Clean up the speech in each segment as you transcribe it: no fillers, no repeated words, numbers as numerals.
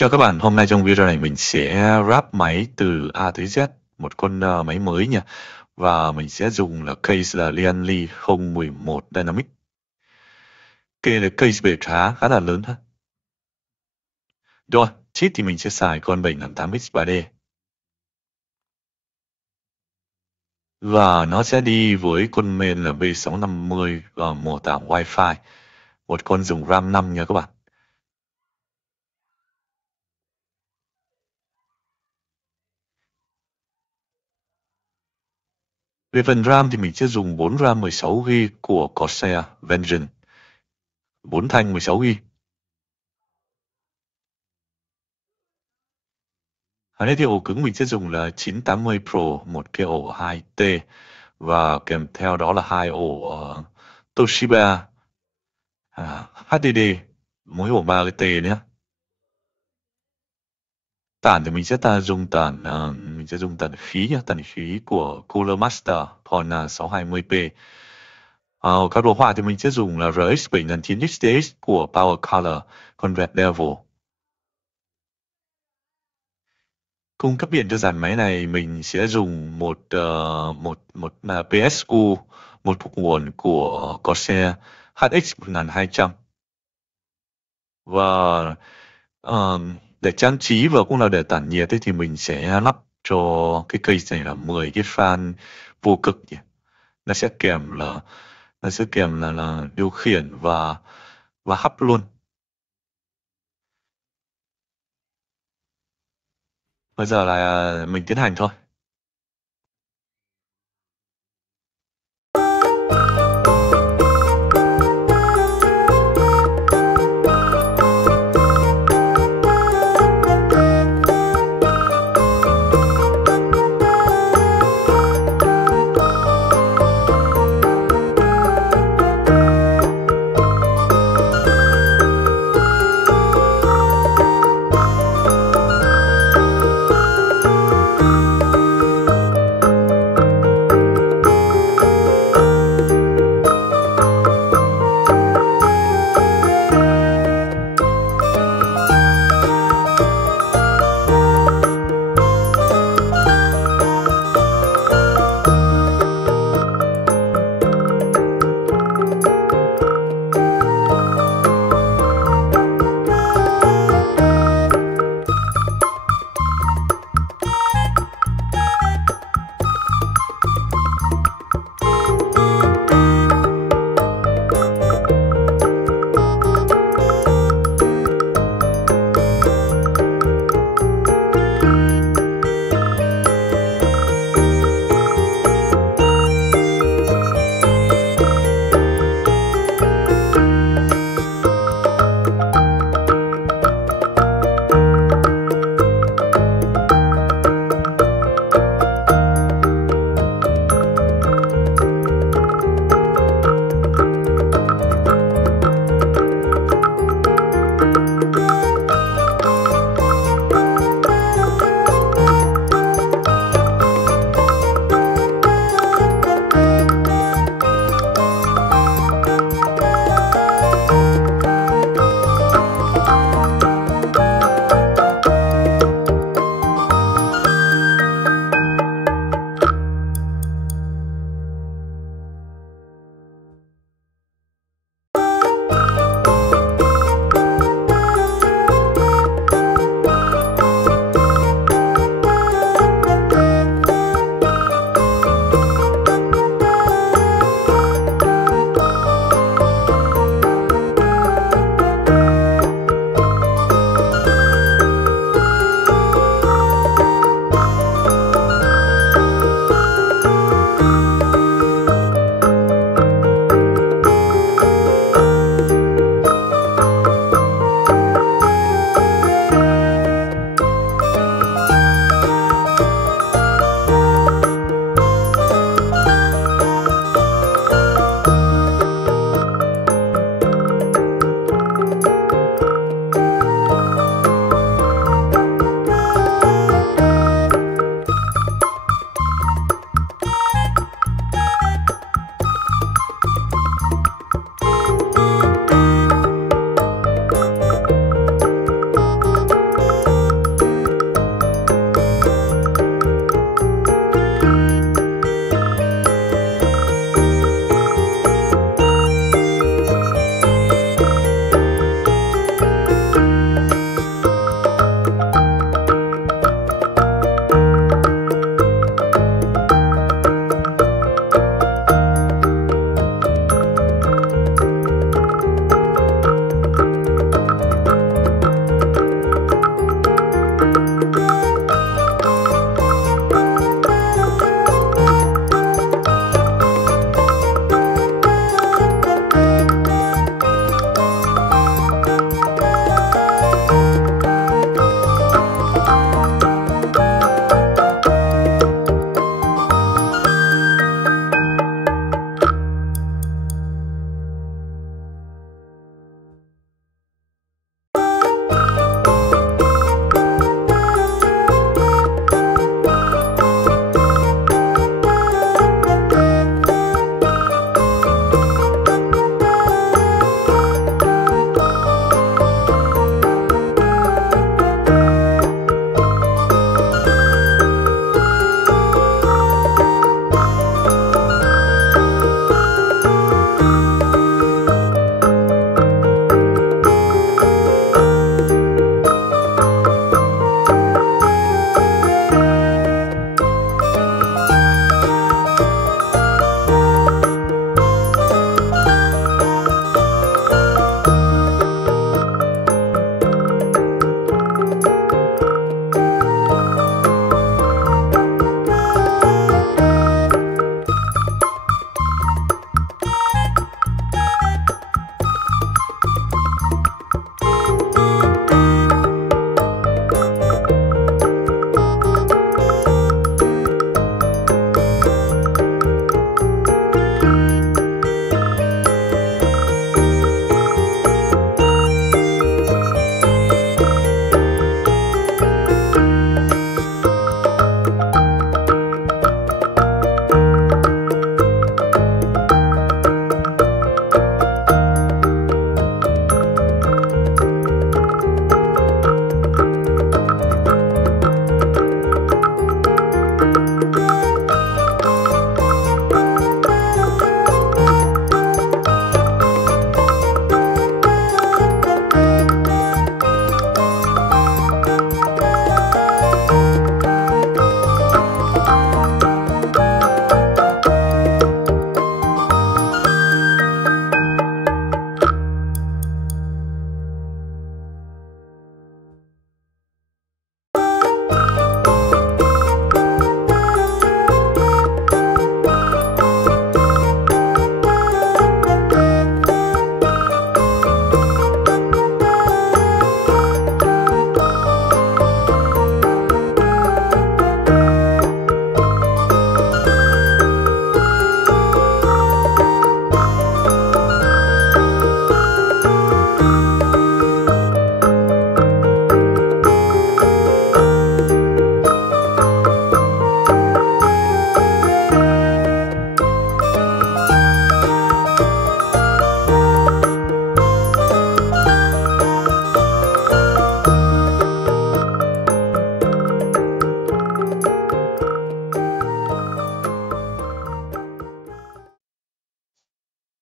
Chào các bạn, hôm nay trong video này mình sẽ ráp máy từ A tới Z, một con máy mới nha. Và mình sẽ dùng là case là Lianli 011 Dynamic. Cái là case bề khá là lớn ha. Rồi, chip thì mình sẽ xài con 758X 3D. Và nó sẽ đi với con main là B650 và mô tảng Wi-Fi. Một con dùng RAM 5 nha các bạn. Về phần RAM thì mình sẽ dùng 4 RAM 16GB của Corsair Vengeance. 4 thanh 16GB. Ở đây thì ổ cứng mình sẽ dùng là 980 Pro, một cái ổ 2T và kèm theo đó là hai ổ Toshiba HDD, mỗi ổ 3 cái T nhé. Tản thì mình sẽ dùng tản khí nhé, tản khí của Cooler Master Pona 620p. Các đồ họa thì mình sẽ dùng là RX 799 XTX của Power Color, con Red Devil. Cung cấp điện cho dàn máy này mình sẽ dùng một PSU, một phục nguồn của Corsair HX 1200. Và để trang trí và cũng là để tản nhiệt thì mình sẽ lắp cho cái case này là 10 cái fan vô cực nhỉ. Nó sẽ kèm là điều khiển và hub luôn. Bây giờ là mình tiến hành thôi.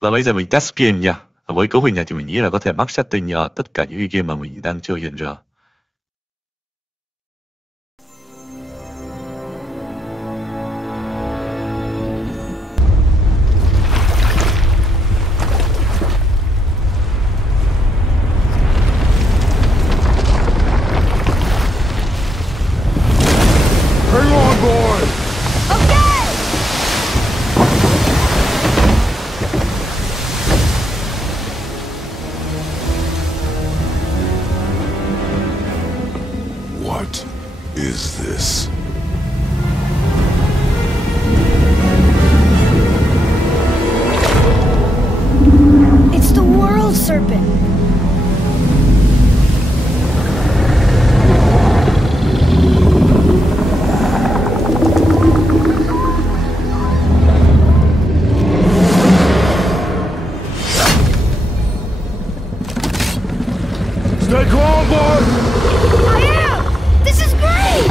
Và bây giờ mình test game nha. Với cấu hình này thì mình nghĩ là có thể max setting tất cả những cái game mà mình đang chơi hiện giờ. Hang on, boy! Okay! What is this? It's the world serpent. Stay calm, boy! I am! This is great!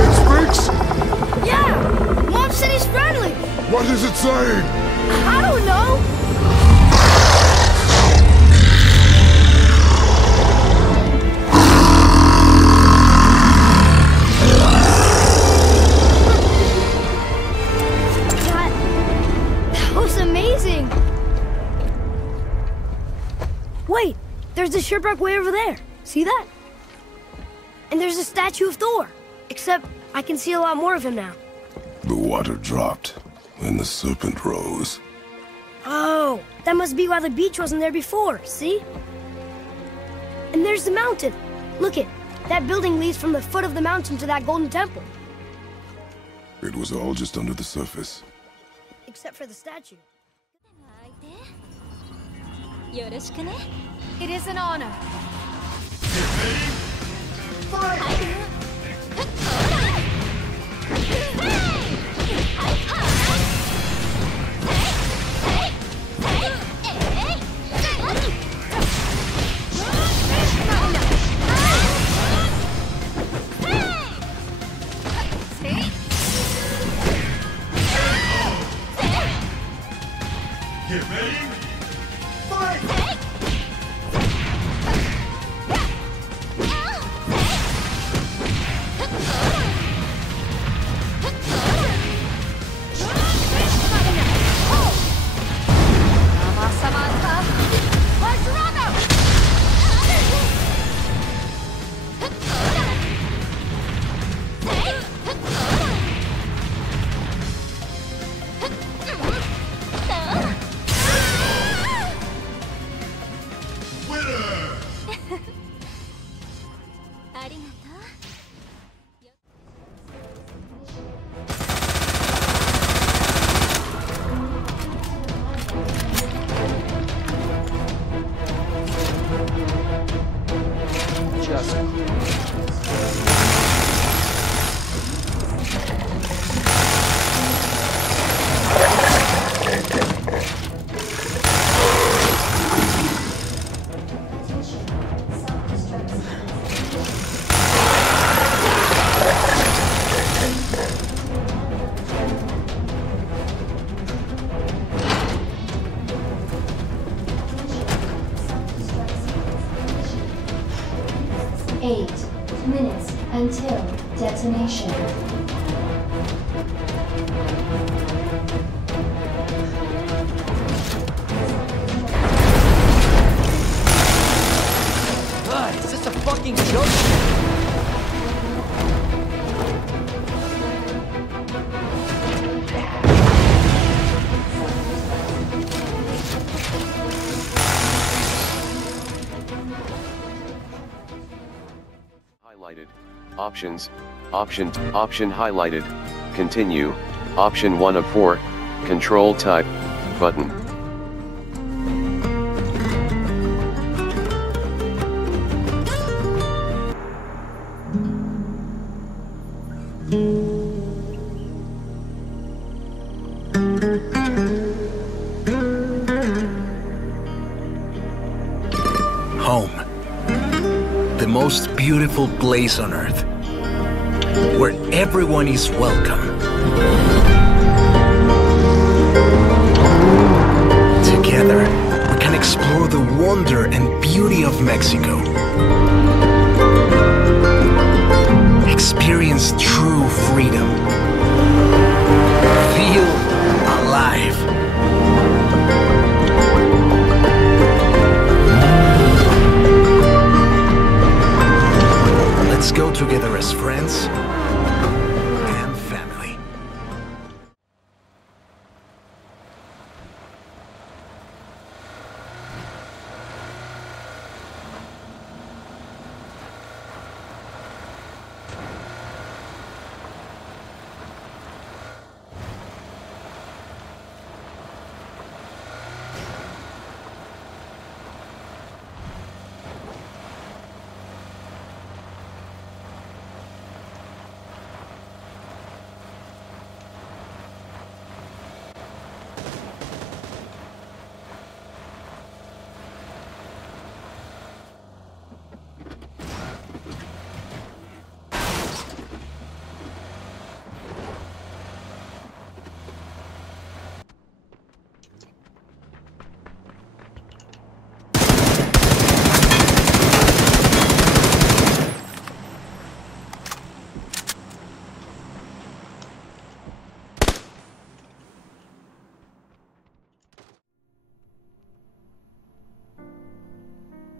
It speaks? Yeah! Mom said he's friendly! What is it saying? I don't know! That was amazing! Wait! There's the shipwreck way over there. See that? And there's a statue of Thor. Except I can see a lot more of him now. The water dropped, and the serpent rose. Oh, that must be why the beach wasn't there before, see? And there's the mountain. Look it, that building leads from the foot of the mountain to that golden temple. It was all just under the surface. Except for the statue. It is an honor. Get ready! Until detonation. God, is this a fucking joke? Highlighted. Options. Option highlighted. Continue. Option 1 of 4. Control type. Button. Home. The most beautiful place on earth, where everyone is welcome. Together, we can explore the wonder and beauty of Mexico. Experience true freedom. Feel alive. Let's go together as friends and family.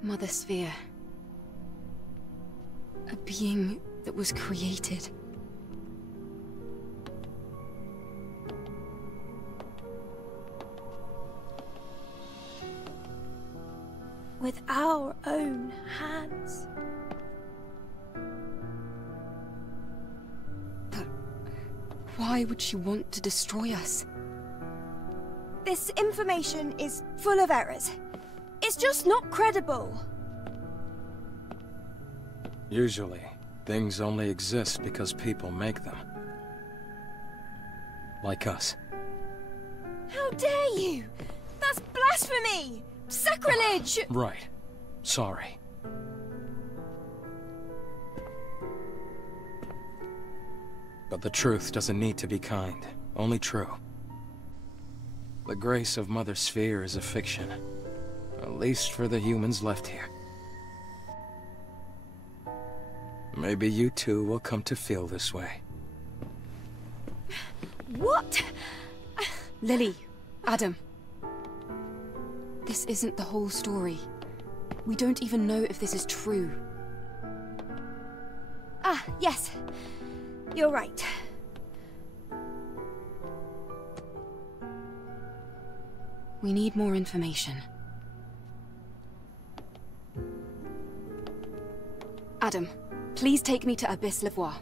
Mother Sphere. A being that was created. With our own hands. But why would she want to destroy us? This information is full of errors. It's just not credible. Usually, things only exist because people make them. Like us. How dare you? That's blasphemy! Sacrilege! Right. Sorry. But the truth doesn't need to be kind, only true. The grace of Mother Sphere is a fiction. At least for the humans left here. Maybe you too will come to feel this way. What? Lily, Adam. This isn't the whole story. We don't even know if this is true. Ah, yes. You're right. We need more information. Adam, please take me to Abyss Levois.